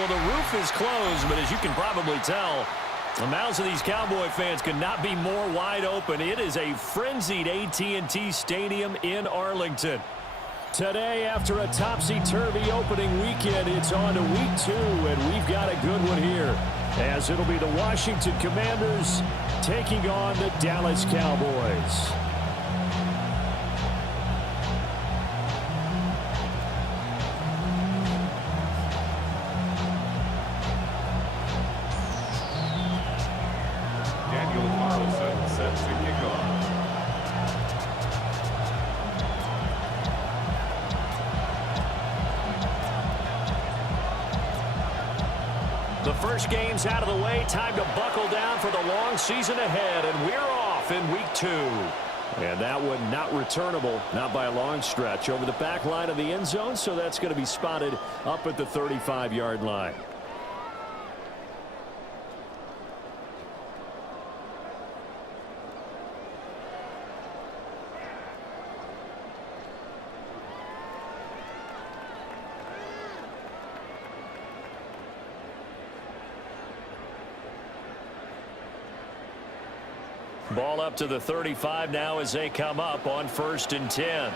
well, the roof is closed, but as you can probably tell, the mouths of these Cowboy fans could not be more wide open. It is a frenzied AT&T Stadium in Arlington. Today, after a topsy-turvy opening weekend, it's on to week 2, and we've got a good one here, as it'll be the Washington Commanders taking on the Dallas Cowboys. The first game's out of the way. Time to buckle down for the long season ahead, and we're off in week 2. And that one not returnable, not by a long stretch, over the back line of the end zone, so that's going to be spotted up at the 35-yard line. Ball up to the 35 now as they come up on 1st and 10.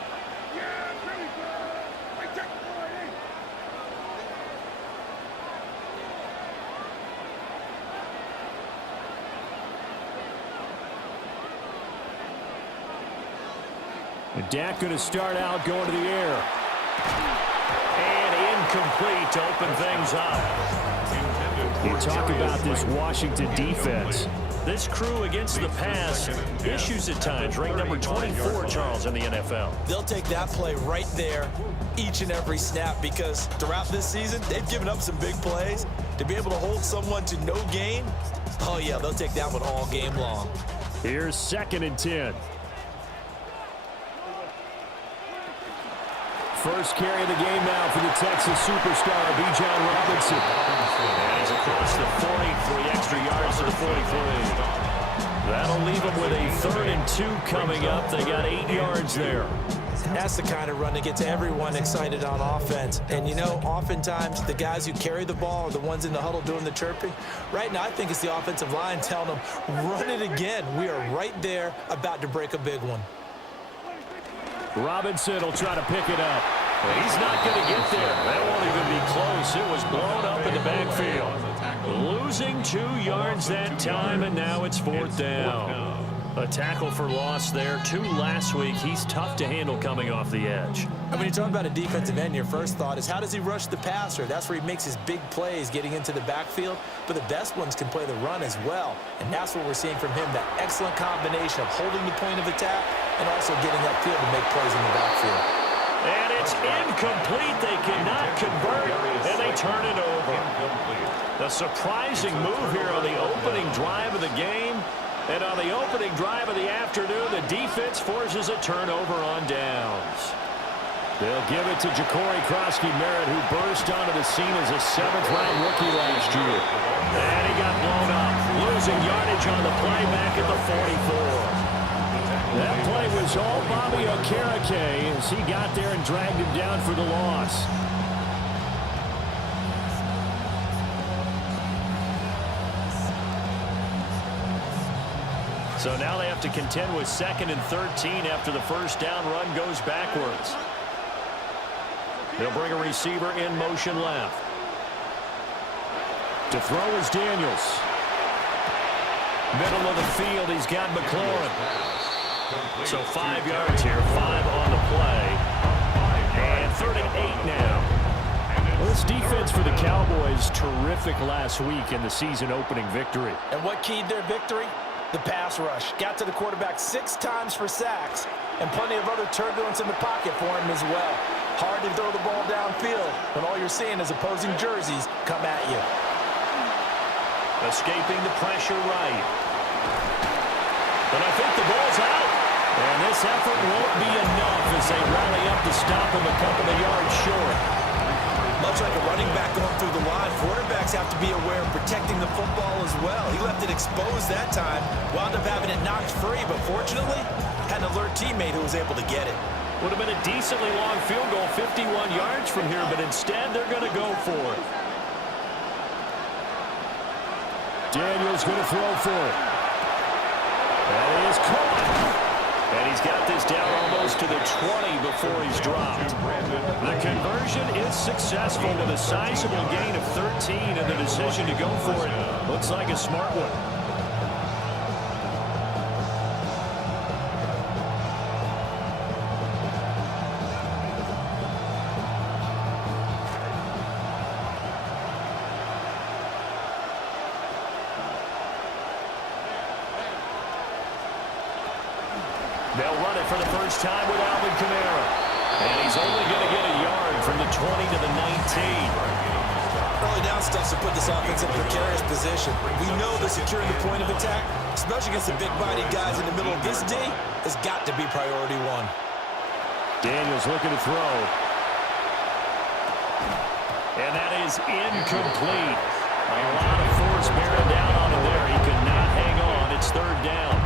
Dak going to start out going to the air. And incomplete to open things up. You talk about this Washington defense. This crew against the pass, issues at times, ranked number 24, Charles, in the NFL. They'll take that play right there each and every snap because throughout this season, they've given up some big plays. To be able to hold someone to no gain, oh, yeah, they'll take that one all game long. Here's 2nd and 10. First carry of the game now for the Texas superstar, Bijan Robinson. And he's across the 40 for the extra yards to the 43. That'll leave them with a 3rd and 2 coming up. They got 8 yards there. That's the kind of run that gets everyone excited on offense. And, you know, oftentimes the guys who carry the ball are the ones in the huddle doing the chirping. Right now, I think it's the offensive line telling them, run it again. We are right there about to break a big one. Robinson will try to pick it up. He's not going to get there. That won't even be close. It was blown up in the backfield. Losing 2 yards that time, and now it's 4th down. A tackle for loss there. 2 last week. He's tough to handle coming off the edge. And when you talk about a defensive end, your first thought is how does he rush the passer? That's where he makes his big plays getting into the backfield. But the best ones can play the run as well. And that's what we're seeing from him, that excellent combination of holding the point of attack and also getting upfield to make plays in the backfield. And it's incomplete. They cannot convert, and they turn it over. A surprising move here on the opening drive of the game. And on the opening drive of the afternoon, the defense forces a turnover on downs. They'll give it to Ja'Cory Krosky-Merritt, who burst onto the scene as a 7th-round rookie last year. And he got blown up, losing yardage on the play back at the 44. That play was all Bobby Okereke as he got there and dragged him down for the loss. So now they have to contend with 2nd and 13 after the first down run goes backwards. They'll bring a receiver in motion left. To throw is Daniels. Middle of the field, he's got McLaurin. So 5 yards here, 5 on the play. And 3rd and 8 now. Well, this defense for the Cowboys, terrific last week in the season-opening victory. And what keyed their victory? The pass rush. Got to the quarterback 6 times for sacks, and plenty of other turbulence in the pocket for him as well. Hard to throw the ball downfield when all you're seeing is opposing jerseys come at you. Escaping the pressure right. But I think the ball's out. And this effort won't be enough as they rally up to stop him a couple of yards short. Much like a running back going through the line, quarterbacks have to be aware of protecting the football as well. He left it exposed that time, wound up having it knocked free, but fortunately, had an alert teammate who was able to get it. Would have been a decently long field goal, 51 yards from here, but instead they're going to go for it. Daniels going to throw for it. That is caught. And he's got this down almost to the 20 before he's dropped. The conversion is successful with a sizable gain of 13, and the decision to go for it looks like a smart one. They'll run it for the first time with Alvin Kamara. And he's only going to get a yard from the 20 to the 19. Early down stuff to put this offense in a precarious position. We know that securing the point of attack, especially against the big-bodied guys in the middle of this D, has got to be priority one. Daniels looking to throw. And that is incomplete. A lot of force bearing down on him there. He could not hang on. It's third down.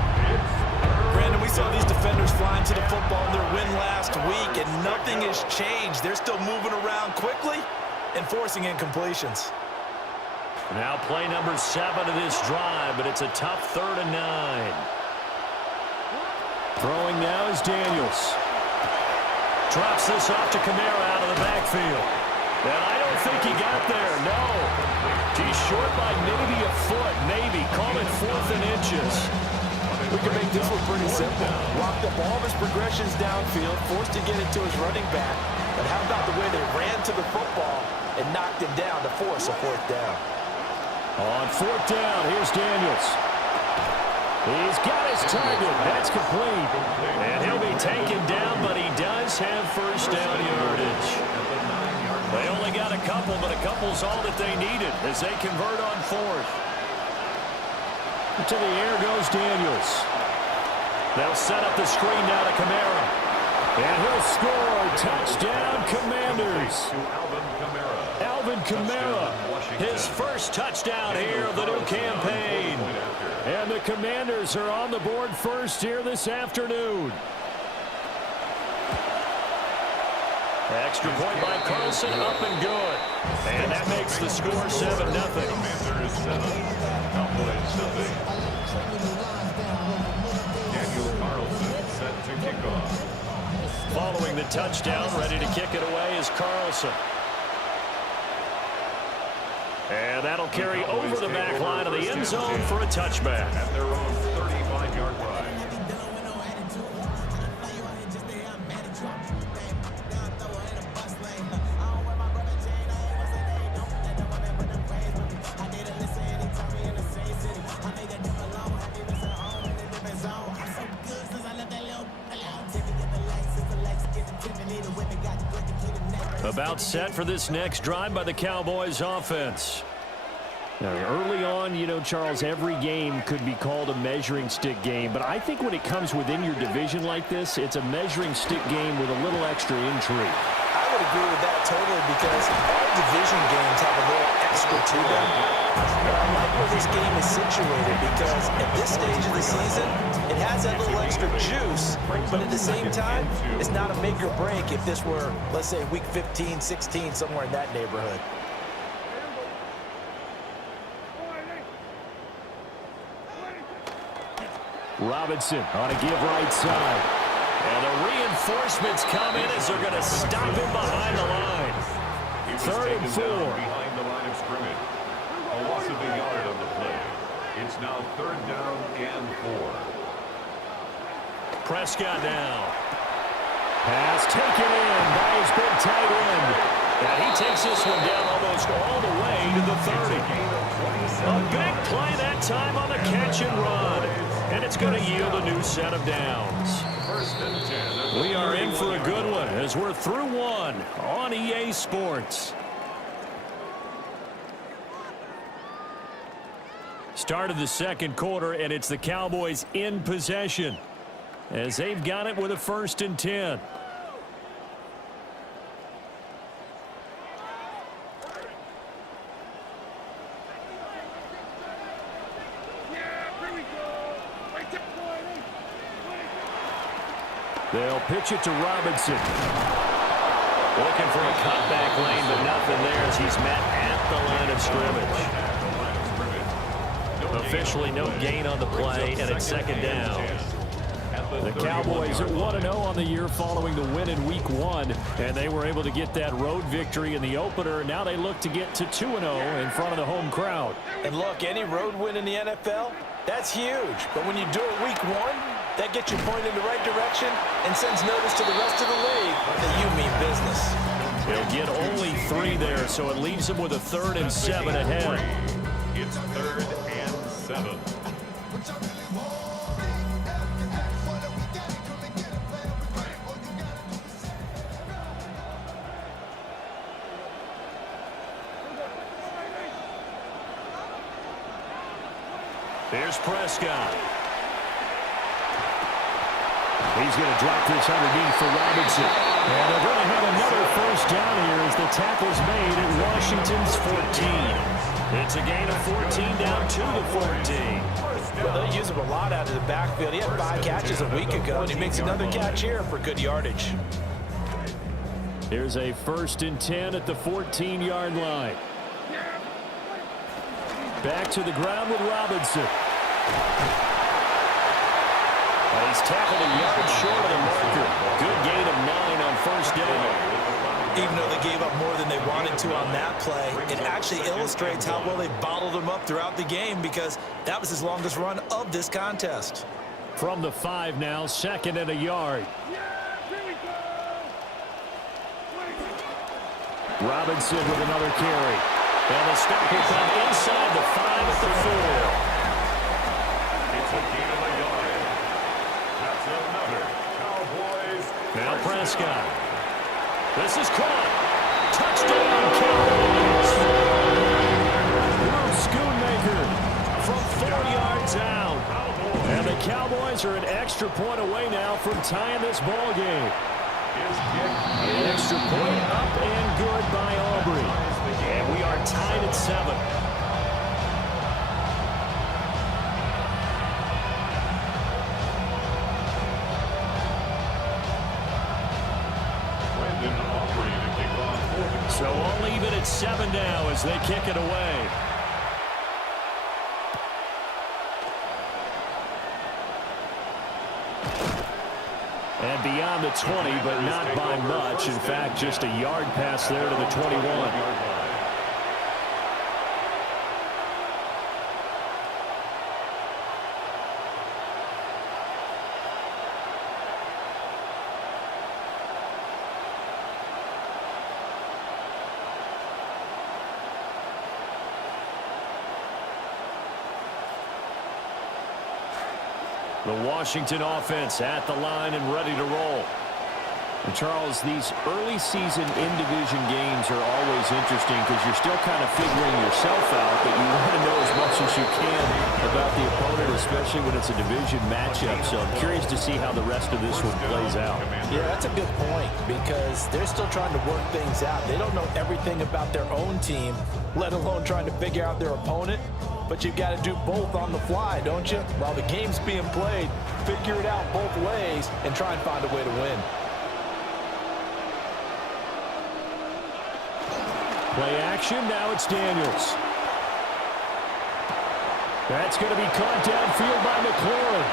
Brandon, we saw these defenders flying to the football in their win last week, and nothing has changed. They're still moving around quickly and forcing incompletions. Now play number 7 of this drive, but it's a tough 3rd and 9. Throwing now is Daniels. Drops this off to Kamara out of the backfield. And I don't think he got there, no. He's short by maybe a foot, maybe. Call it 4th and inches. We can make this one pretty simple. Locked up all of his progressions downfield, forced to get it to his running back. But how about the way they ran to the football and knocked him down to force a 4th down? On 4th down, here's Daniels. He's got his target. That's complete. And he'll be taken down, but he does have first down yardage. They only got a couple, but a couple's all that they needed as they convert on 4th. To the air goes Daniels. They'll set up the screen now to Kamara. And he'll score. Touchdown, Commanders. Alvin Kamara, his first touchdown here of the new campaign. And the Commanders are on the board first here this afternoon. Extra point by Carlson, up and good. And that makes the score 7-0. Daniel Carlson set to kick off. Following the touchdown, ready to kick it away is Carlson. And that'll carry over the back line of the end zone for a touchback. At their own 35-yard line. About set for this next drive by the Cowboys offense. Now, early on, you know, Charles, every game could be called a measuring stick game, but I think when it comes within your division like this, it's a measuring stick game with a little extra intrigue. I would agree with that totally because all division games have a little extra to them. But I like where this game is situated because at this stage of the season, it has that little extra juice, but at the same time, it's not a make or break if this were, let's say, week 15, 16, somewhere in that neighborhood. Robinson on a give right side. And the reinforcements come in as they're going to stop him behind the line. 3rd and 4. Behind the line of scrimmage. A loss of a yard on the play. It's now 3rd down and 4. Prescott now. Pass taken in by his big tight end. And he takes this one down almost all the way to the 30. A big play that time on the catch and run. And it's going to yield a new set of downs. 1st and 10. We are in for a good one as we're through one on EA Sports. Start of the second quarter, and it's the Cowboys in possession as they've got it with a 1st and 10. They'll pitch it to Robinson. Looking for a cutback lane, but nothing there as he's met at the line of scrimmage. No Officially no gain on the play, and it's second down. The Cowboys at 1-0 on the year following the win in Week 1, and they were able to get that road victory in the opener. Now they look to get to 2-0 in front of the home crowd. And look, any road win in the NFL, that's huge. But when you do it Week 1, that gets you pointed in the right direction and sends notice to the rest of the league that you mean business. They'll get only 3 there, so it leaves them with a 3rd and 7 ahead. It's 3rd and 7. Here's Prescott. He's going to drop this underneath for Robinson. And they're going to have another first down here as the tackle's made at Washington's 14. It's a gain of 14 down to the 14. Well, they use him a lot out of the backfield. He had 5 catches a week ago, and he makes another catch here for good yardage. Here's a 1st and 10 at the 14-yard line. Back to the ground with Robinson. He's tackled a yard short of the marker. Good gain of 9 on first down. Even though they gave up more than they wanted to on that play, it actually illustrates how well they bottled him up throughout the game because that was his longest run of this contest. From the 5 now, 2nd and a yard. Robinson with another carry. And the stop will come inside the 5 at the 4. It's a gain of a yard. That's another Cowboys. Now Prescott. This is caught. Touchdown, Cowboys. Bruce Schoonmaker from 4 yards out. And the Cowboys are an extra point away now from tying this ball game. An extra point up and good by Aubrey. And we are tied at 7. So all even at 7 now as they kick it away. And beyond the 20, but not by much. In fact, just a yard pass there to the 21. The Washington offense at the line and ready to roll. And Charles, these early season in-division games are always interesting because you're still kind of figuring yourself out, but you want to know as much as you can about the opponent, especially when it's a division matchup. So I'm curious to see how the rest of this one plays out. Yeah, that's a good point because they're still trying to work things out. They don't know everything about their own team, let alone trying to figure out their opponent. But you've got to do both on the fly, don't you? While the game's being played, figure it out both ways and try and find a way to win. Play action, now it's Daniels. That's going to be caught downfield by McLaurin.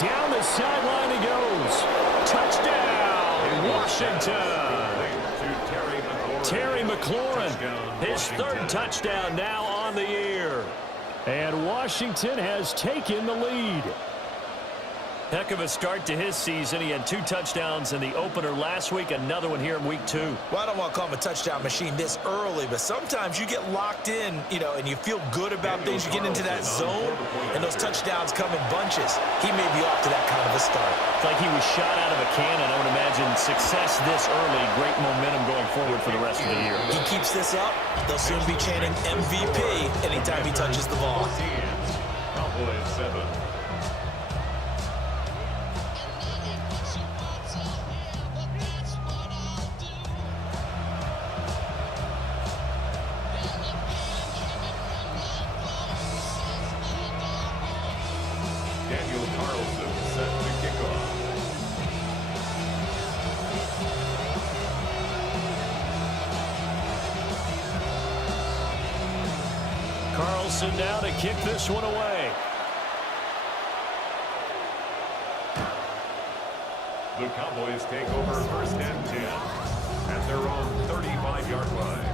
Down the sideline he goes. Touchdown, Washington. Terry McLaurin, his 3rd touchdown now on the year. And Washington has taken the lead. Heck of a start to his season. He had 2 touchdowns in the opener last week, another one here in week 2. Well, I don't want to call him a touchdown machine this early, but sometimes you get locked in, and you feel good about things. You get into that zone, and those touchdowns come in bunches. He may be off to that kind of a start. It's like he was shot out of a cannon. I would imagine success this early, great momentum going forward for the rest of the year. He keeps this up, they'll soon be chanting MVP anytime he touches the ball. Cowboys 7. Daniel Carlson set to kick off. Wilson now to kick this one away. The Cowboys take over first and 10 at their own 35-yard line.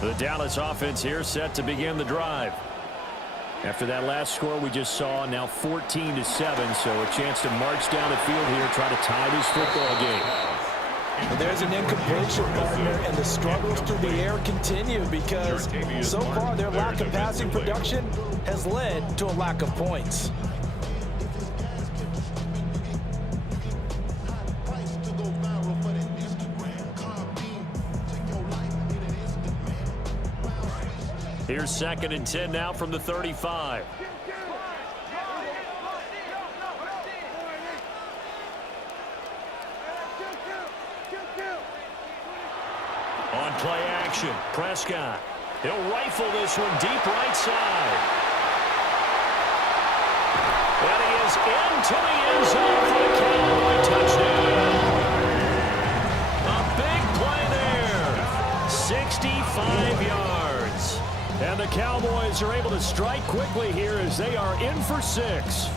The Dallas offense here set to begin the drive. After that last score we just saw, now 14-7, so a chance to march down the field here, try to tie this football game. Well, there's an incompletion, partner, and the struggles through the air continue because so far their lack of passing production has led to a lack of points. Here's 2nd and 10 now from the 35. On play action, Prescott. He'll rifle this one deep right side. And he is into the end zone for the Cowboy touchdown. A big play there. 65 yards. And the Cowboys are able to strike quickly here as they are in for 6.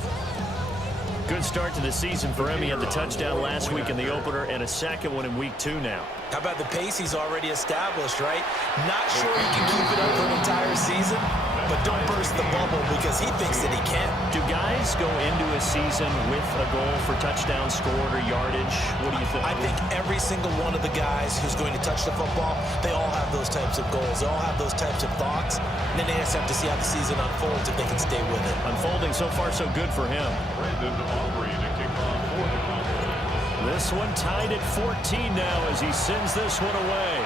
Good start to the season for him. He had the touchdown last week in the opener and a second one in week 2 now. How about the pace he's already established, right? Not sure he can keep it up for an entire season, but don't burst the bubble because he thinks that he can. Do guys go into a season with a goal for touchdowns scored or yardage? What do you think? I think every single one of the guys who's going to touch the football, they all have those types of goals. They all have those types of thoughts. And then they just have to see how the season unfolds if they can stay with it. Unfolding so far so good for him. Brandon Aubrey to kick off for the Cowboys. This one tied at 14 now as he sends this one away.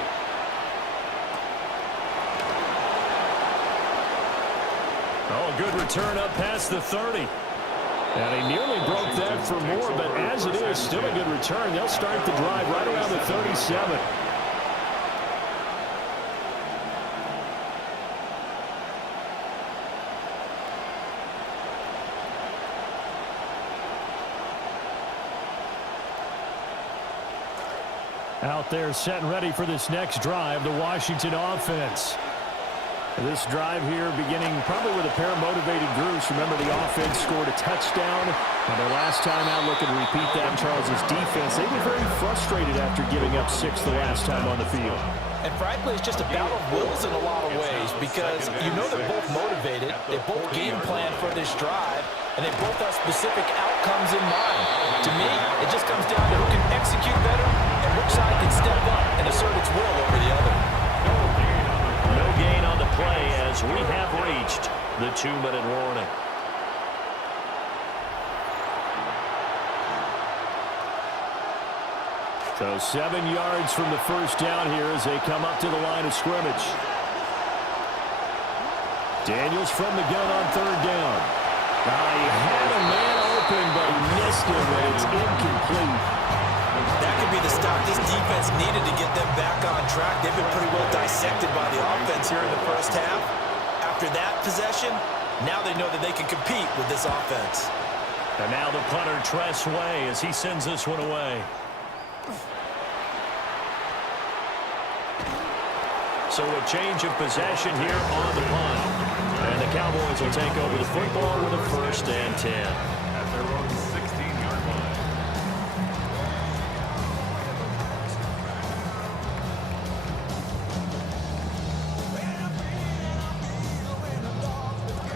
Oh, a good return up past the 30. And he nearly broke that for more, but as it is, still a good return. They'll start the drive right around the 37. Out there set and ready for this next drive, the Washington offense. This drive here beginning probably with a pair of motivated groups. Remember, the offense scored a touchdown. And their last time out, looking to repeat that. Charles' defense, they were very frustrated after giving up 6 the last time on the field. And frankly, it's just a battle of wills in a lot of ways because you know they're both motivated. They both game plan for this drive, and they both have specific outcomes in mind. To me, it just comes down to who can execute better and which side can step up and assert its will over the other. No gain on the play as we have reached the 2-minute warning. So 7 yards from the first down here as they come up to the line of scrimmage. Daniels from the gun on 3rd down. He had a man open, but he missed him, and it's incomplete. That could be the stop this defense needed to get them back on track. They've been pretty well dissected by the offense here in the first half. After that possession, now they know that they can compete with this offense. And now the punter, Tress Way, as he sends this one away. So a change of possession here on the punt. And the Cowboys will take over the football with a 1st and 10. At their own 16-yard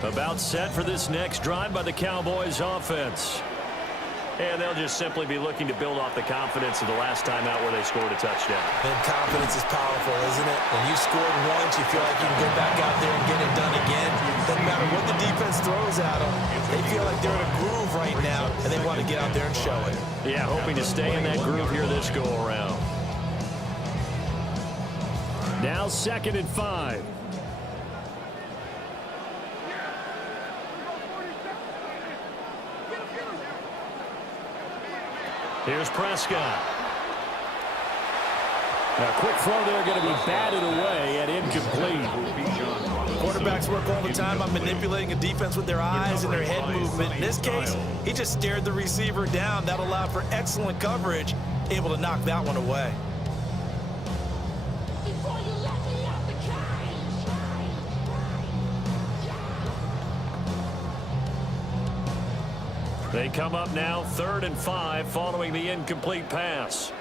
line. About set for this next drive by the Cowboys offense. And they'll just simply be looking to build off the confidence of the last time out where they scored a touchdown. And confidence is powerful, isn't it? When you scored once, you feel like you can go back out there and get it done again. Doesn't matter what the defense throws at them. They feel like they're in a groove right now, and they want to get out there and show it. Yeah, hoping to stay in that groove here this go-around. Now 2nd and 5. Here's Prescott. Now, quick throw there going to be batted away and incomplete. Quarterbacks work all the time on manipulating a defense with their eyes and their head movement. In this case, he just stared the receiver down. That allowed for excellent coverage, able to knock that one away. They come up now 3rd and 5 following the incomplete pass.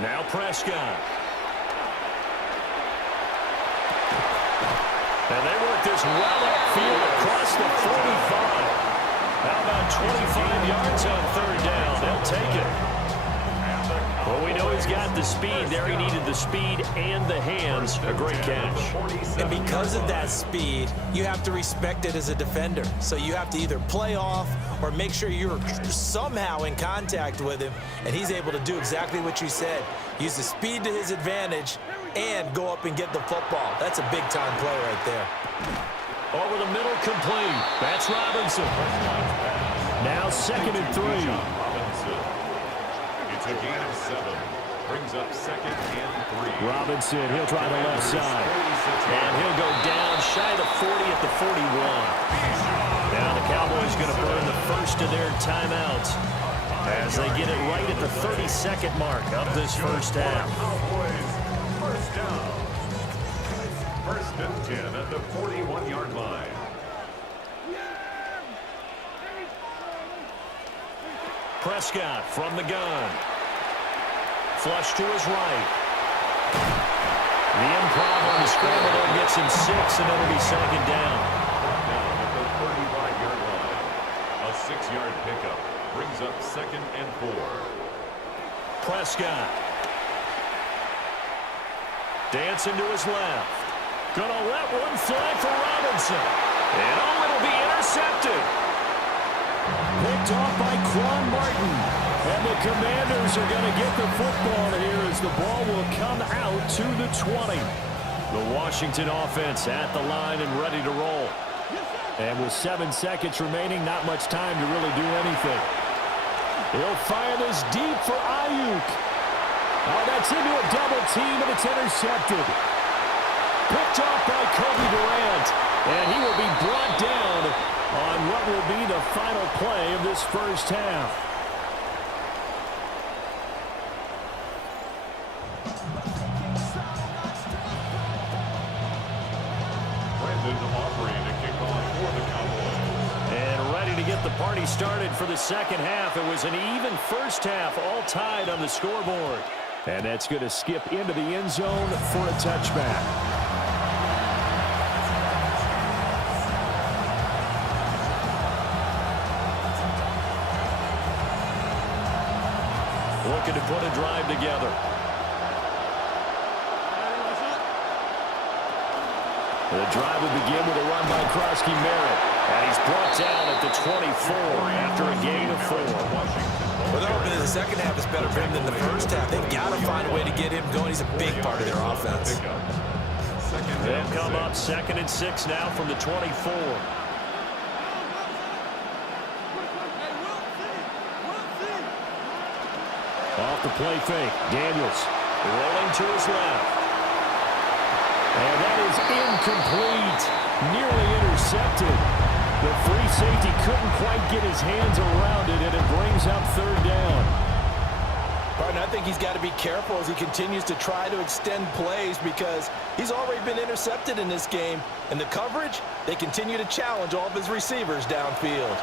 Now Prescott. And they work this well upfield across the 45. How about 25 yards on 3rd down? They'll take it. Well, we know he's got the speed there. He needed the speed and the hands. A great catch. And because of that speed, you have to respect it as a defender. So you have to either play off or make sure you're somehow in contact with him, and he's able to do exactly what you said. Use the speed to his advantage and go up and get the football. That's a big-time play right there. Over the middle, complete. That's Robinson. Now 2nd and 3. It's a gain of 7. Brings up 2nd and 3. Robinson, he'll try the left side. And he'll go down shy of the 40 at the 41. Now the Cowboys going to burn the first of their timeouts as they get it right at the 32nd mark of this first half. First down. 1st and 10 at the 41-yard line. Prescott from the gun. Flush to his right. The improv on the scramble there gets him 6, and it'll be 2nd down. Down at the 35-yard line. A 6-yard pickup brings up 2nd and 4. Prescott. Dancing to his left. Gonna let one fly for Robinson. And it'll be intercepted. Picked off by Quan Martin. And the Commanders are going to get the football here as the ball will come out to the 20. The Washington offense at the line and ready to roll. And with 7 seconds remaining, not much time to really do anything. He'll fire this deep for Ayuk. Oh, that's into a double team, and it's intercepted. Picked off by Kobe Durant, and he will be brought down on what will be the final play of this first half. And ready to get the party started for the second half. It was an even first half, all tied on the scoreboard. And that's going to skip into the end zone for a touchback. Looking to put a drive together. The drive will begin with a run by Krosky Merritt. And he's brought down at the 24 after a gain of 4. Well, they're hoping the second half is better for him than the first half. They've got to find a way to get him going. He's a big part of their offense. They'll come up 2nd and 6 now from the 24. Off the play fake. Daniels rolling to his left. And that is incomplete. Nearly intercepted. The free safety couldn't quite get his hands around it, and it brings up 3rd down. Partner, I think he's got to be careful as he continues to try to extend plays because he's already been intercepted in this game. And the coverage, they continue to challenge all of his receivers downfield.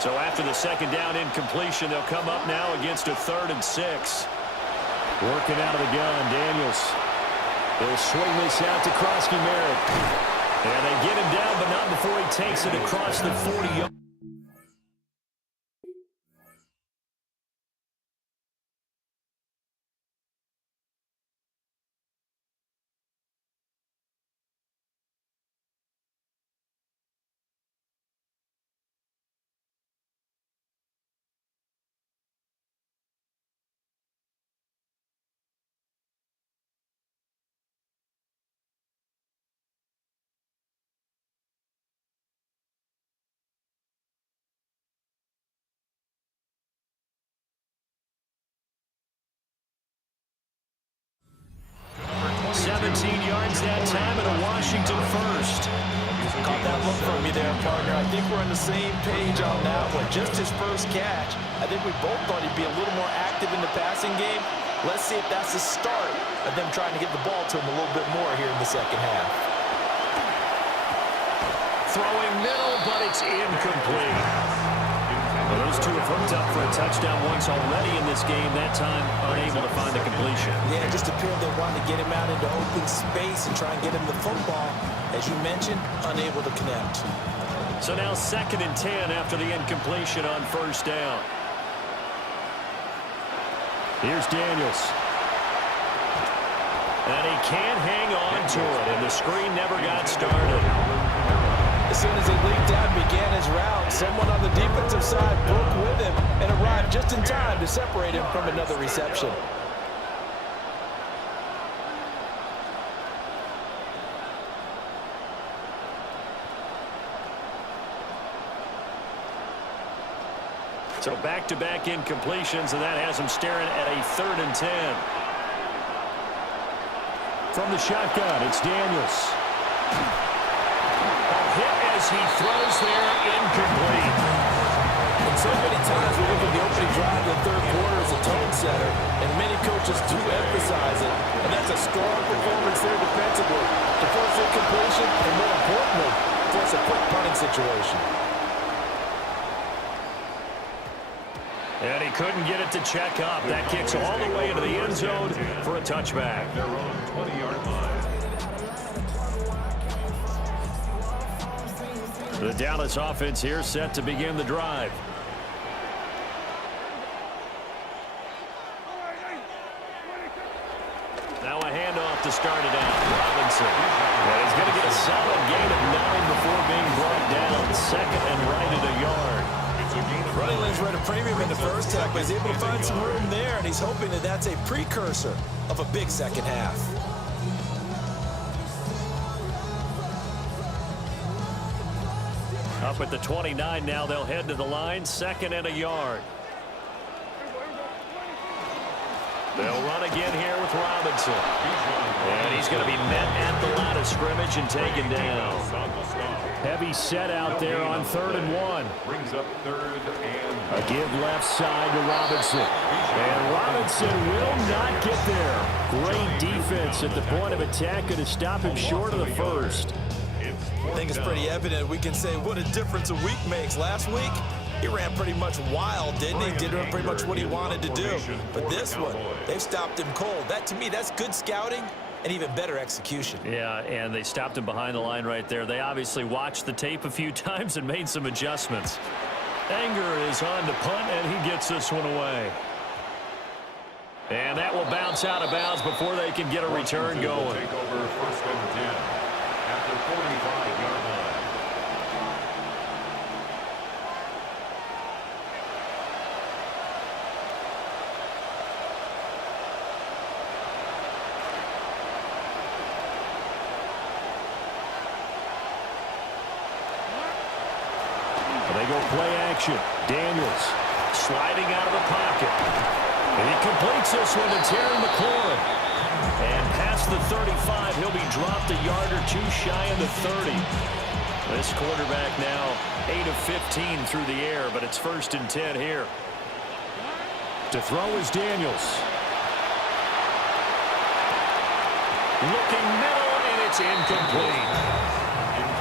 So after the 2nd down incompletion, they'll come up now against a 3rd and 6. Working out of the gun, Daniels. They'll swing this out to Krosky Merritt. And they get him down, but not before he takes it across the 40. 17 yards that time and a Washington first. Caught that look from me there, partner. I think we're on the same page on that one. Just his first catch. I think we both thought he'd be a little more active in the passing game. Let's see if that's the start of them trying to get the ball to him a little bit more here in the second half. Throwing middle, but it's incomplete. Well, those two have hooked up for a touchdown once already in this game. That time, unable to find the completion. Yeah, it just appeared they wanted to get him out into open space and try and get him the football. As you mentioned, unable to connect. So now 2nd and 10 after the incompletion on first down. Here's Daniels. And he can't hang on to it, and the screen never got started. As soon as he leaped out and began his route, someone on the defensive side broke with him and arrived just in time to separate him from another reception. So back-to-back incompletions, and that has him staring at a 3rd and 10. From the shotgun, it's Daniels. A hit as he throws there, incomplete. And so many times we look at the opening drive of the third quarter as a tone setter, and many coaches do emphasize it. And that's a strong performance there defensively to force incompletion, and more importantly, force a quick punting situation. And he couldn't get it to check up. That kicks all the way into the end zone for a touchback. Their own 20-yard line. The Dallas offense here set to begin the drive. Now a handoff to start it out. Robinson. And he's going to get a solid gain of 9 before being brought down. 2nd and right at a yard. Running lanes were at a premium in the first half, but he's able to find some room there, and he's hoping that that's a precursor of a big second half. Up at the 29 now, they'll head to the line. 2nd and a yard. They'll run again here with Robinson. And he's going to be met at the line of scrimmage and taken down. Heavy set out there on 3rd and 1. Brings up 3rd and A give left side to Robinson. And Robinson will not get there. Great defense at the point of attack to stop him short of the first. I think it's pretty evident. We can say what a difference a week makes. Last week, he ran pretty much wild, didn't he? Did pretty much what he wanted to do. But this one, they've stopped him cold. That, to me, that's good scouting and even better execution. Yeah, and they stopped him behind the line right there. They obviously watched the tape a few times and made some adjustments. Anger is on to punt, and he gets this one away. And that will bounce out of bounds before they can get a return going. Take over 1st and 10 at the 45-yard line. They go play action. Daniels sliding out of the pocket. And he completes this one to Terry McLaurin. And past the 35, he'll be dropped a yard or two shy of the 30. This quarterback now 8 of 15 through the air, but it's 1st and 10 here. To throw is Daniels. Looking middle, and it's incomplete.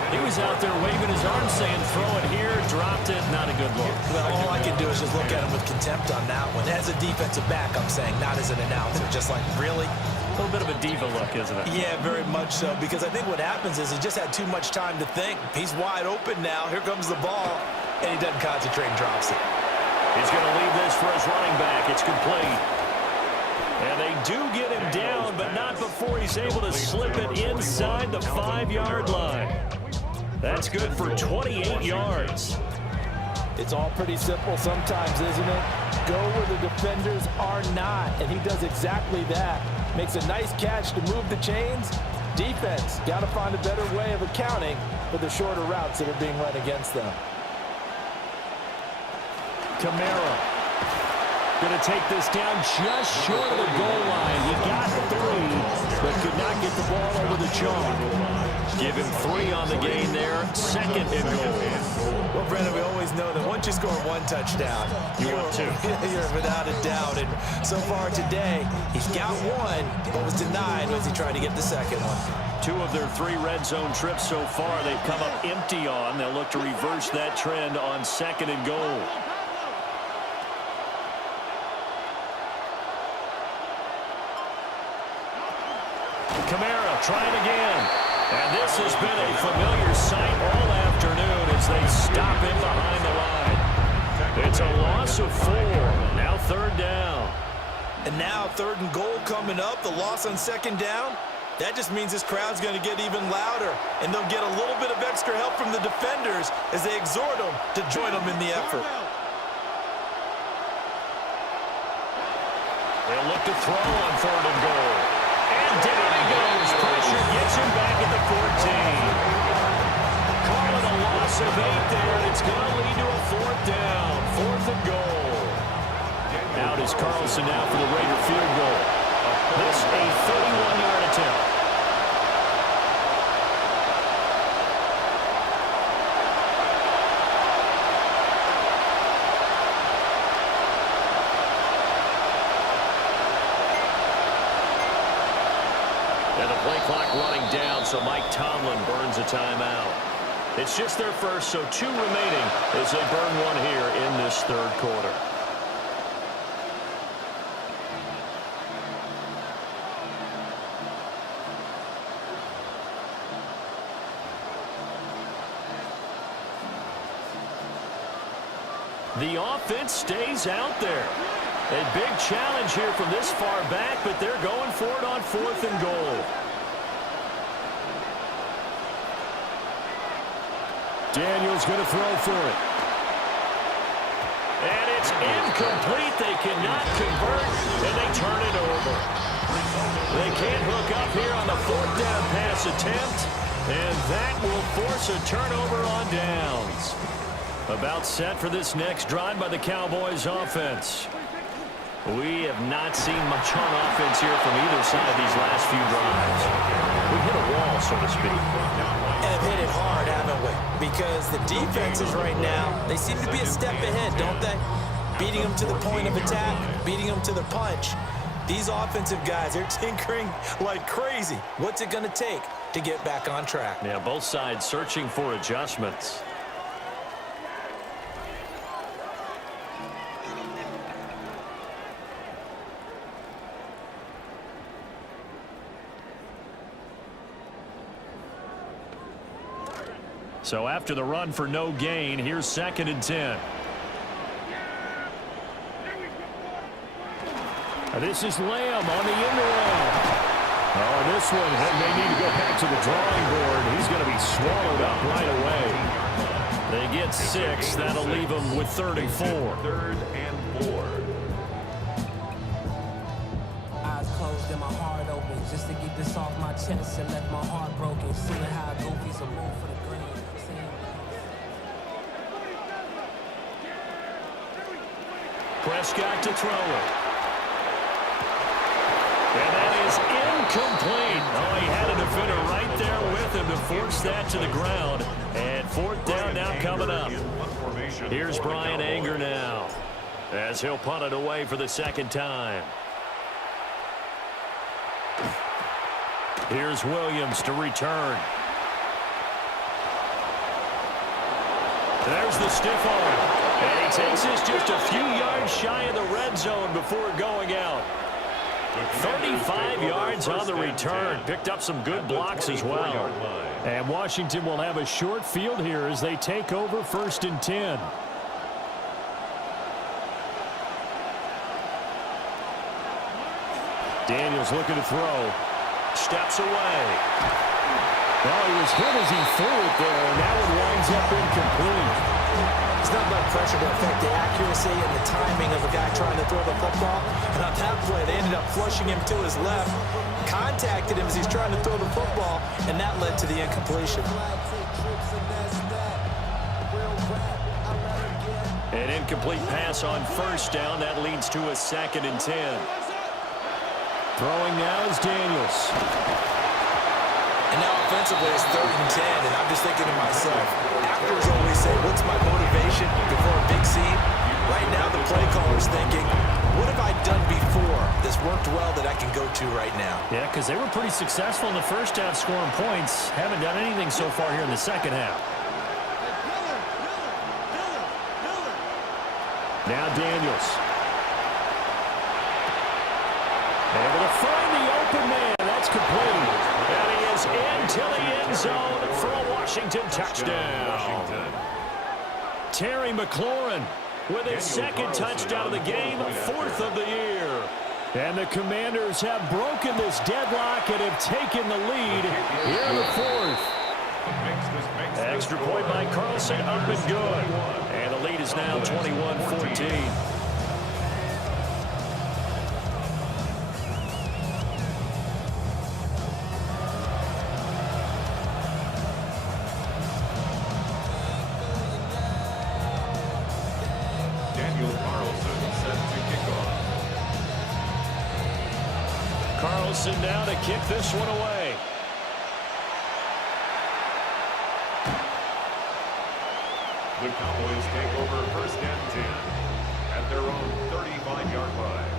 He was out there waving his arms saying, throw it here, dropped it, not a good look. Well, all I can do is just look at him with contempt on that one. As a defensive back, I'm saying, not as an announcer. Just like, really? A little bit of a diva look, isn't it? Yeah, very much so, because I think what happens is he just had too much time to think. He's wide open now. Here comes the ball, and he doesn't concentrate and drops it. He's going to leave this for his running back. It's complete. And they do get him down, but not before he's able to slip it inside the 5-yard line. That's good for 28 yards. It's all pretty simple sometimes, isn't it? Go where the defenders are not, and he does exactly that. Makes a nice catch to move the chains. Defense, got to find a better way of accounting for the shorter routes that are being run against them. Kamara going to take this down just short of the goal line. He got 3. but could not get the ball over the chalk. Give him 3 on the game there, 2nd and goal. Well, Brendan, we always know that once you score 1 touchdown, you want 2. You're without a doubt. And so far today, he's got 1, but was denied as he tried to get the 2nd one. 2 of their 3 red zone trips so far they've come up empty on. They'll look to reverse that trend on 2nd and goal. Kamara trying again. And this has been a familiar sight all afternoon as they stop him behind the line. It's a loss of 4. Now 3rd down. And now 3rd and goal coming up. The loss on 2nd down. That just means this crowd's going to get even louder. And they'll get a little bit of extra help from the defenders as they exhort them to join them in the effort. They'll look to throw on 3rd and goal. And down he goes. Pressure gets him back at the 14. Call it a loss of 8 there, and it's going to lead to a 4th down. 4th and goal. Out is Carlson now for the Raider field goal. This a 31-yard attempt. And the play clock running down, so Mike Tomlin burns a timeout. It's just their first, so 2 remaining as they burn 1 here in this 3rd quarter. The offense stays out there. A big challenge here from this far back, but they're going for it on 4th and goal. Daniels going to throw for it. And it's incomplete. They cannot convert, and they turn it over. They can't hook up here on the 4th down pass attempt, and that will force a turnover on downs. About set for this next drive by the Cowboys offense. We have not seen much on offense here from either side these last few drives. We hit a wall, so to speak. And have hit it hard, haven't we? Because the defenses right now, they seem to be a step ahead, don't they? Beating them to the point of attack, beating them to the punch. These offensive guys, they're tinkering like crazy. What's it going to take to get back on track? Yeah, both sides searching for adjustments. So after the run for no gain, here's 2nd and 10. This is Lamb on the end around. Oh, this one may need to go back to the drawing board. He's going to be swallowed up right away. They get 6. That'll leave them with 3rd and 4. 3rd and 4. Eyes closed and my heart open just to get this off my chest and left my heart broken. Seeing how goofies are moved for the green. Prescott to throw it. And that is incomplete. Oh, he had a defender right there with him to force that to the ground. And 4th down now coming up. Here's Brian Anger now as he'll punt it away for the 2nd time. Here's Williams to return. There's the stiff arm. And he takes this just a few yards shy of the red zone before going out. 35 yards on the return. Picked up some good blocks as well. And Washington will have a short field here as they take over 1st and 10. Daniels looking to throw. Steps away. Well, he was hit as he threw it there, and that one winds up incomplete. It's not about pressure to affect the accuracy and the timing of a guy trying to throw the football. And on that play, they ended up flushing him to his left, contacted him as he's trying to throw the football, and that led to the incompletion. An incomplete pass on 1st down. That leads to a 2nd and 10. Throwing now is Daniels. And now offensively, it's 3rd and 10, and I'm just thinking to myself, actors always say, what's my motivation before a big scene? Right now, the play caller's thinking, what have I done before that's worked well that I can go to right now? Yeah, because they were pretty successful in the first half scoring points. Haven't done anything so far here in the second half. Now Daniels. Able to find the open man. That's complete. And he is into the end zone for a Washington touchdown. Terry McLaurin with his second touchdown of the game, 4th of the year. And the Commanders have broken this deadlock and have taken the lead here in the 4th. Extra point by Carlson, up and good. And the lead is now 21-14. Carlson now to kick this one away. The Cowboys take over 1st and 10 at their own 35-yard line.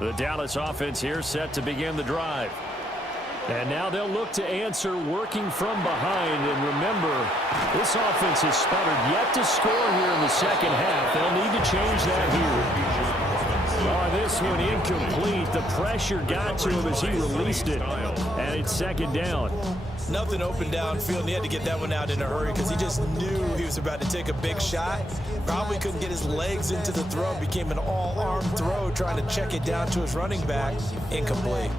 The Dallas offense here set to begin the drive. And now they'll look to answer working from behind. And remember, this offense has sputtered yet to score here in the second half. They'll need to change that here. Oh, this one incomplete. The pressure got to him as he released it. And it's 2nd down. Nothing open downfield, and he had to get that one out in a hurry because he just knew he was about to take a big shot. Probably couldn't get his legs into the throw. Became an all-arm throw, trying to check it down to his running back. Incomplete.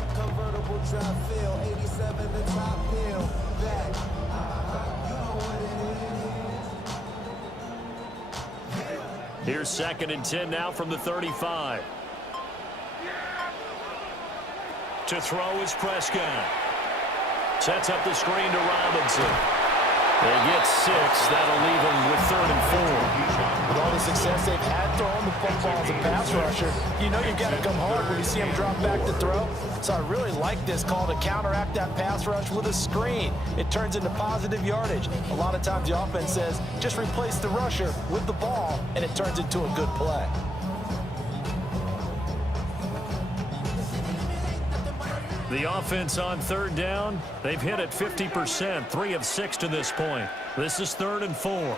Here's 2nd and 10 now from the 35. To throw is Prescott. Sets up the screen to Robinson. They get 6. That'll leave them with 3rd and 4. With all the success they've had throwing the football as a pass rusher, you know you've got to come hard when you see him drop back to throw. So I really like this call to counteract that pass rush with a screen. It turns into positive yardage. A lot of times the offense says, just replace the rusher with the ball, and it turns into a good play. The offense on 3rd down, they've hit it 50%, 3 of 6 to this point. This is 3rd and 4.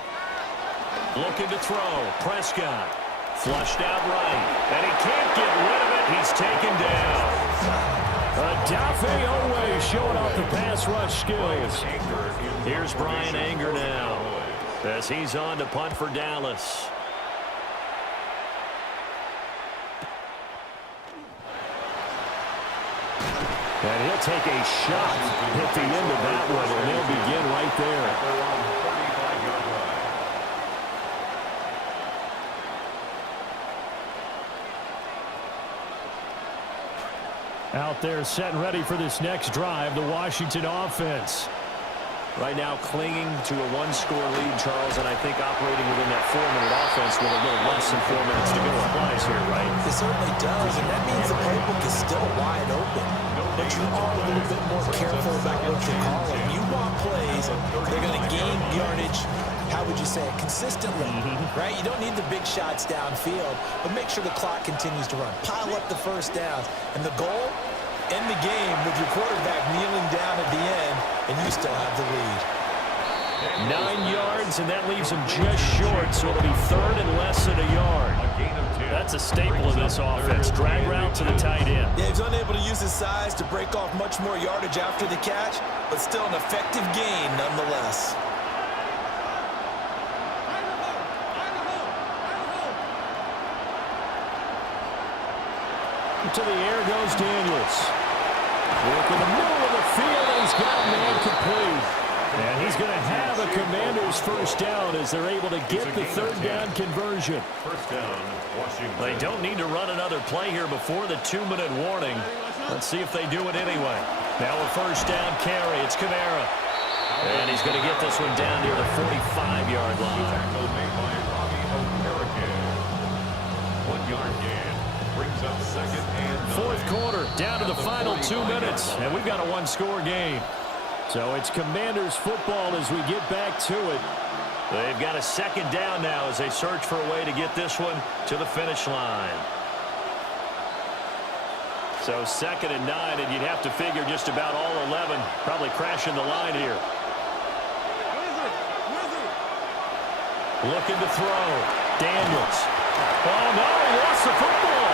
Looking to throw, Prescott. Flushed out right, and he can't get rid of it. He's taken down. Odafe Oweh showing off the pass rush skills. Here's Brian Anger now as he's on to punt for Dallas. And he'll take a shot at the end of that one, and they'll begin right there. Out there set and ready for this next drive, the Washington offense. Right now clinging to a 1-score lead, Charles, and I think operating within that 4-minute offense with a little less than 4 minutes to go applies here, right? It certainly does, and that means the playbook is still wide open. But you are a little bit more careful about what you're calling. You want plays, they're going to gain yardage, how would you say it, consistently, right? You don't need the big shots downfield, but make sure the clock continues to run. Pile up the first downs. And the goal, end the game with your quarterback kneeling down at the end, and you still have the lead. 9 yards, and that leaves him just short, so it'll be 3rd and less than a yard. That's a staple of this offense. Drag route to the tight end. Yeah, he's unable to use his size to break off much more yardage after the catch, but still an effective gain nonetheless. To the air goes Daniels. Work in the middle of the field, and he's got man complete. And he's going to have a Commanders first down as they're able to get the 3rd down conversion. First down, Washington. They don't need to run another play here before the 2-minute warning. Let's see if they do it anyway. Now a first down carry. It's Kamara. And he's going to get this one down near the 45-yard line. Tackle made by Robbie O'Harakin. 1 yard gain. Brings up second and 9. Fourth quarter, down to the final 2 minutes, and we've got a one-score game. So it's Commanders football as we get back to it. They've got a second down now as they search for a way to get this one to the finish line. So 2nd and 9, and you'd have to figure just about all 11 probably crashing the line here. Looking to throw. Daniels. Oh, no, he lost the football.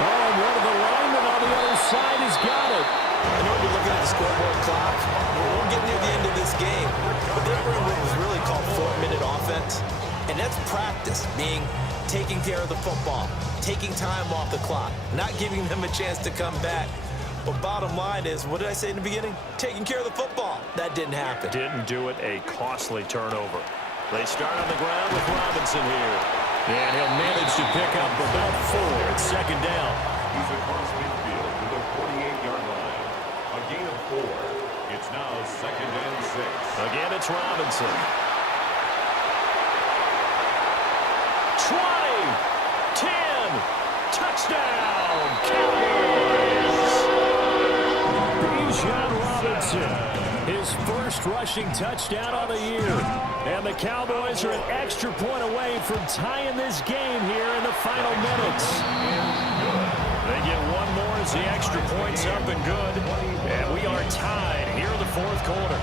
Oh, and one of the linemen on the other side has got it. I know we're looking at the scoreboard clock. We're getting near the end of this game. But they were in what was really called 4-minute offense. And that's practice, meaning taking care of the football, taking time off the clock, not giving them a chance to come back. But bottom line is, what did I say in the beginning? Taking care of the football. That didn't happen. Didn't do it, a costly turnover. They start on the ground with Robinson here. And he'll manage to pick up about 4 at second down. He's across midfield to the 48-yard line. A gain of 4. It's now 2nd and 6. Again, it's Robinson. 20, 10, touchdown, Cowboys! Bijan Robinson, his first rushing touchdown of the year. And the Cowboys are an extra point away from tying this game here in the final minutes. They get one more as the extra point's up and good. And we are tied here in the fourth quarter.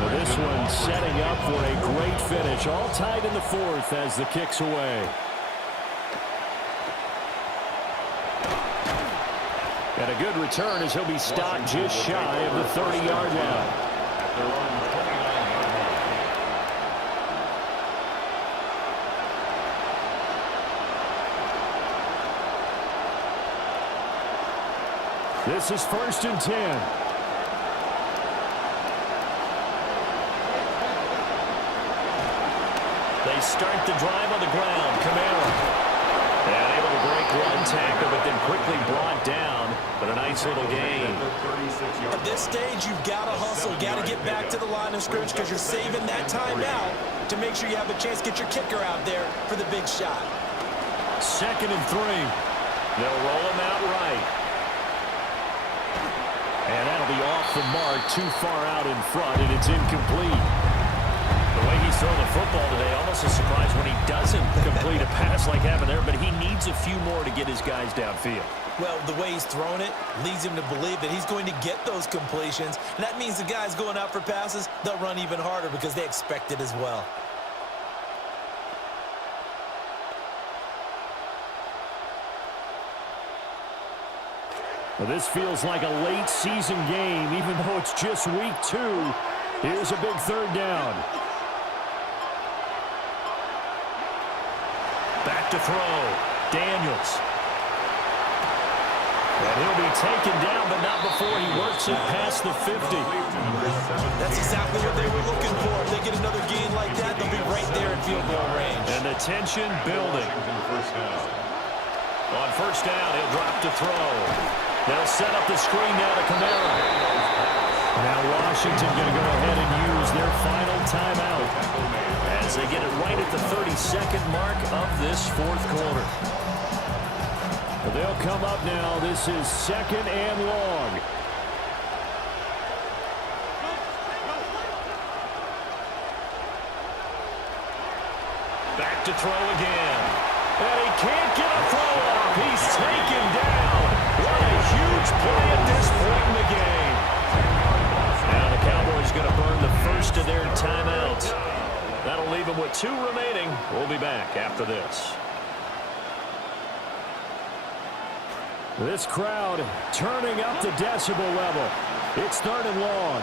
Well, this one setting up for a great finish. All tied in the fourth as the kick's away. And a good return as he'll be stopped just shy of the 30-yard line. They're on 29-yard line. This is 1st and 10. They start the drive on the ground. Kamara. And able to break one tackle, but then quickly brought down. But a nice little gain. At this stage, you've got to hustle. Got to get back to the line of scrimmage because you're saving that timeout to make sure you have a chance to get your kicker out there for the big shot. 2nd and 3. They'll roll him out right. And that'll be off the mark, too far out in front, and it's incomplete. The way he's throwing the football today, almost a surprise when he doesn't complete a pass like having there, but he needs a few more to get his guys downfield. Well, the way he's thrown it leads him to believe that he's going to get those completions, and that means the guys going out for passes, they'll run even harder because they expect it as well. Well, this feels like a late season game, even though it's just week 2. Here's a big 3rd down. Back to throw. Daniels. And he'll be taken down, but not before he works it past the 50. That's exactly what they were looking for. If they get another gain like that, they'll be right there in field goal range. And the tension building. On 1st down, he'll drop to throw. They'll set up the screen now to Kamara. Now Washington going to go ahead and use their final timeout as they get it right at the 32nd mark of this fourth quarter. They'll come up now. This is 2nd and long. Back to throw again. And he can't get a throw off. He's taken down. What a huge play at this point in the game. Now the Cowboys going to burn the first of their timeouts. That'll leave them with 2 remaining. We'll be back after this. This crowd turning up the decibel level. It's 3rd and long.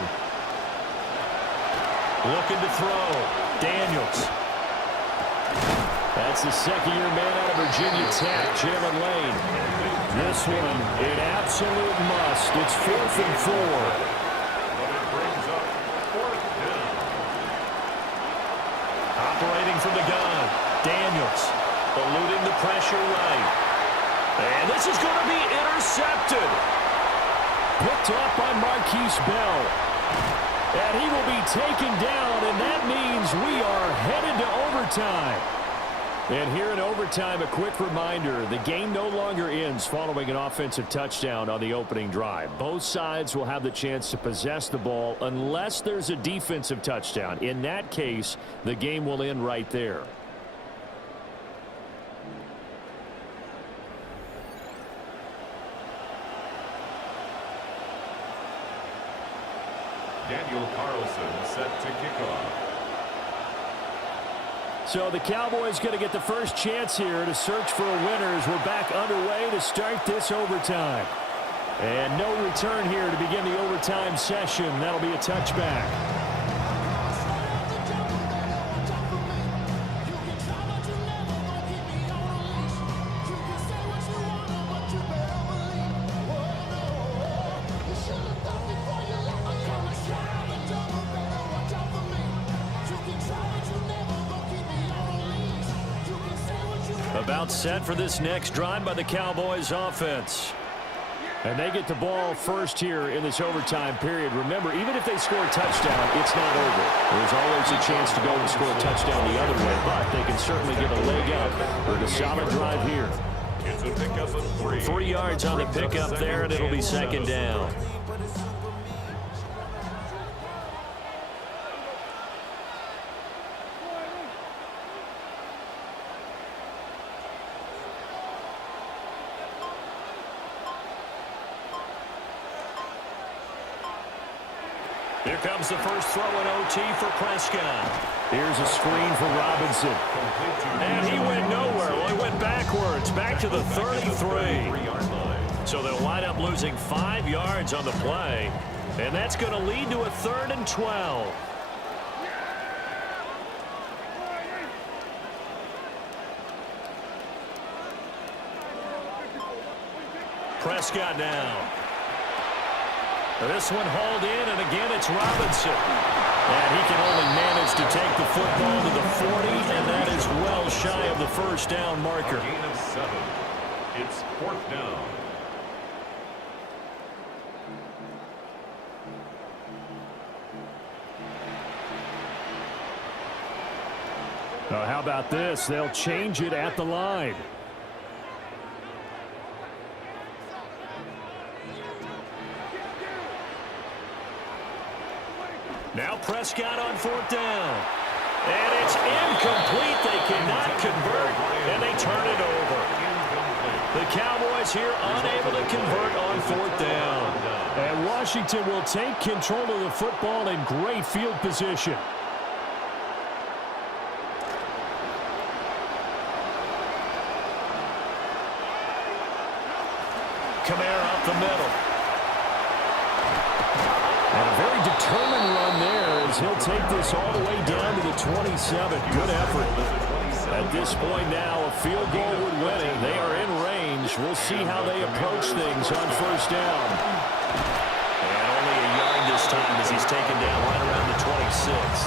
Looking to throw. Daniels. That's the second-year man out of Virginia Tech, Jalen Lane. This one, an absolute must. It's 4th and 4. Operating from the gun. Daniels eluding the pressure right. And this is going to be intercepted. Picked up by Marquise Bell. And he will be taken down, and that means we are headed to overtime. And here in overtime, a quick reminder, the game no longer ends following an offensive touchdown on the opening drive. Both sides will have the chance to possess the ball unless there's a defensive touchdown. In that case, the game will end right there. Daniel Carlson set to kick off. So the Cowboys going to get the first chance here to search for a winner as we're back underway to start this overtime. And no return here to begin the overtime session. That'll be a touchback. About set for this next drive by the Cowboys offense. And they get the ball first here in this overtime period. Remember, even if they score a touchdown, it's not over. There's always a chance to go and score a touchdown the other way, but they can certainly get a leg up for a solid drive here. It's a pickup of 3. 3 yards on the pickup there, and it'll be second down. Here comes the first throw in OT for Prescott. Here's a screen for Robinson. And he went nowhere. Well, he went backwards, back to the 33. So they'll wind up losing 5 yards on the play. And that's going to lead to a 3rd and 12. Prescott now. This one hauled in, and again it's Robinson. And he can only manage to take the football to the 40, and that is well shy of the first down marker. A gain of 7. It's 4th down. How about this? They'll change it at the line. Now Prescott on 4th down. And it's incomplete. They cannot convert, and they turn it over. The Cowboys here unable to convert on 4th down. And Washington will take control of the football in great field position. Kamara up the middle. And a very determined run there as he'll take this all the way down to the 27. Good effort. At this point now, a field goal would win it. They are in range. We'll see how they approach things on 1st down. And only a yard this time as he's taken down right around the 26.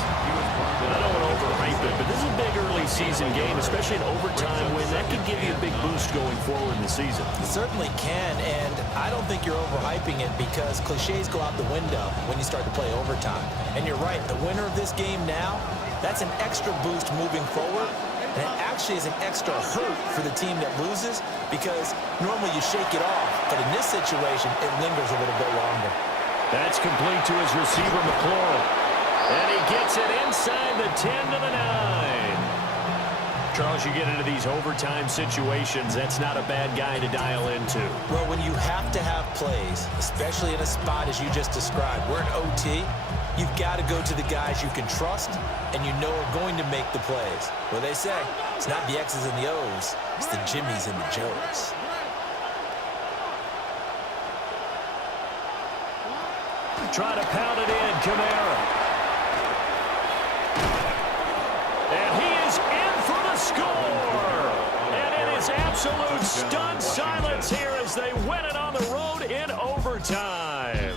I don't want to overhype it, but this is a big early season game, especially an overtime win. That could give you a big boost going forward in the season. It certainly can, and I don't think you're overhyping it because cliches go out the window when you start to play overtime. And you're right, the winner of this game now, that's an extra boost moving forward, and it actually is an extra hurt for the team that loses because normally you shake it off, but in this situation, it lingers a little bit longer. That's complete to his receiver, McLaurin. And he gets it inside the 10 to the 9. Charles, you get into these overtime situations, that's not a bad guy to dial into. Well, when you have to have plays, especially in a spot as you just described, we're in OT, you've got to go to the guys you can trust and you know are going to make the plays. Well, they say, it's not the X's and the O's, it's the Jimmys and the Joes. Try to pound it in, Kamara. And he is in for the score. And it is absolute stunned silence here as they win it on the road in overtime.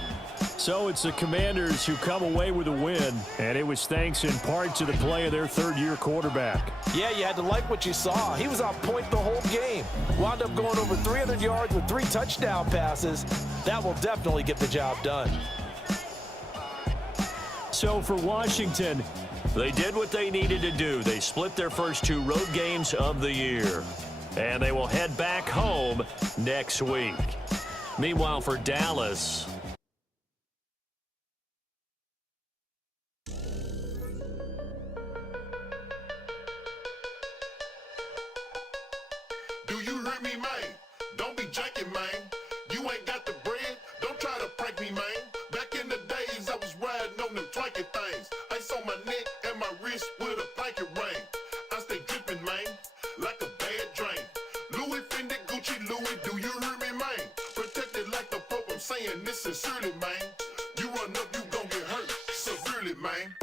So it's the Commanders who come away with a win, and it was thanks in part to the play of their third-year quarterback. Yeah, you had to like what you saw. He was on point the whole game. Wound up going over 300 yards with 3 touchdown passes. That will definitely get the job done. so for Washington. They did what they needed to do. They split their first 2 road games of the year. And they will head back home next week. Meanwhile, for Dallas, do you hear me, man? Don't be janking, man. You ain't got the bread, don't try to prank me, man. Back in the days, I was riding on them twanky things. Ice on my neck and my wrist with a blanket ring. I stay dripping, man, like a bad drain. Louis Fendi, Gucci, Louis, do you hear me, man? Protected like the Pope, I'm saying this sincerely, man. You run up, you gon' get hurt severely, man.